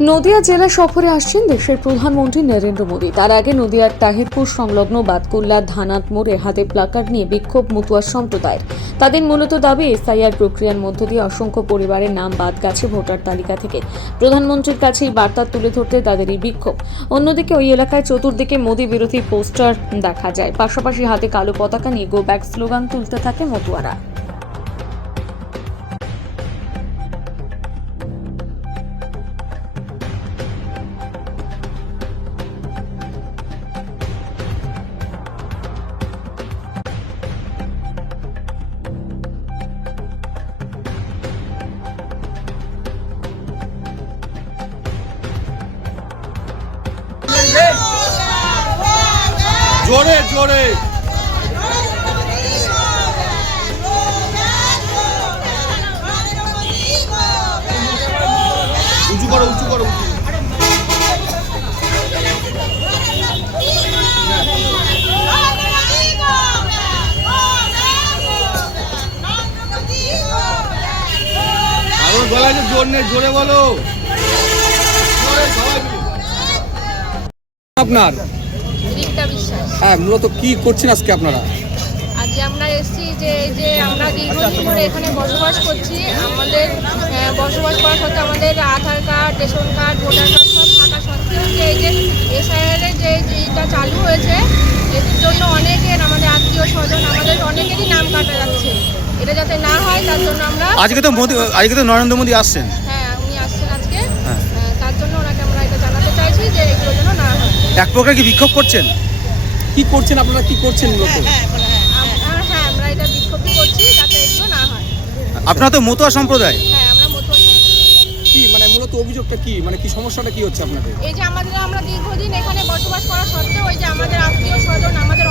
নদিয়া জেলা সফরে আসছেন দেশের প্রধানমন্ত্রী নরেন্দ্র মোদী। তার আগে নদিয়ার তাহিরপুর সংলগ্ন বাতকুল্লা ধানাত মোড়ে হাতে প্লাকার্ড নিয়ে বিক্ষোভ মতুয়া সম্প্রদায়ের। তাদের মূলত দাবি এসআইআর প্রক্রিয়ার মধ্য দিয়ে অসংখ্য পরিবারের নাম বাদ গেছে ভোটার তালিকা থেকে। প্রধানমন্ত্রীর কাছে এই বার্তা তুলে ধরতে তাদের এই বিক্ষোভ। অন্যদিকে ওই এলাকায় চতুর্দিকে মোদী বিরোধী পোস্টার দেখা যায়, পাশাপাশি হাতে কালো পতাকা নিয়ে গো ব্যাক স্লোগান তুলতে থাকে মতুয়ারা। জোরে জোরে উঁচু করো উঁচু করো। আরো গলায় যে জোর নেই, জোরে বলো। আপনার হ্যাঁ, মূলত কি করছেন আজকে আপনারা? আজকে আমরা এসেছি যে আমরা দীর্ঘদিন ধরে এখানে বসবাস করছি। আমাদের বসবাস করা সত্ত্বেও আমাদের Aadhaar card, ration card, voter card সব থাকা সত্ত্বেও যে এই যে এসআইআর যে এটা চালু হয়েছে, এর জন্য অনেকের, আমাদের আত্মীয় স্বজন, আমাদের অনেকেরই নাম কাটা যাচ্ছে। এটা যাতে না হয় তার জন্য আমরা আজকে তো নরেন্দ্র মোদী আসছেন। হ্যাঁ, উনি আসছেন আজকে, তার জন্য ওনাকে আমরা এটা জানাতে চাইছি যে এগুলো যেন না হয়। এক প্রকার কি বিক্ষোভ করছেন? কি করছেন আপনারা, কি করছেন মূলত? হ্যাঁ, আমরা এটা বিক্ষোভ করছি যাতে এগুলো না হয়। আপনারা তো মতুয়া সম্প্রদায়, হ্যাঁ, আমরা মতুয়া কি মানে মূলত অভিযোগটা কি, মানে কি সমস্যাটা কি হচ্ছে আপনাদের? এই যে আমরা দীর্ঘদিন এখানে বসবাস করা সত্ত্বেও ওই যে আমাদের আত্মীয় স্বজন, আমাদের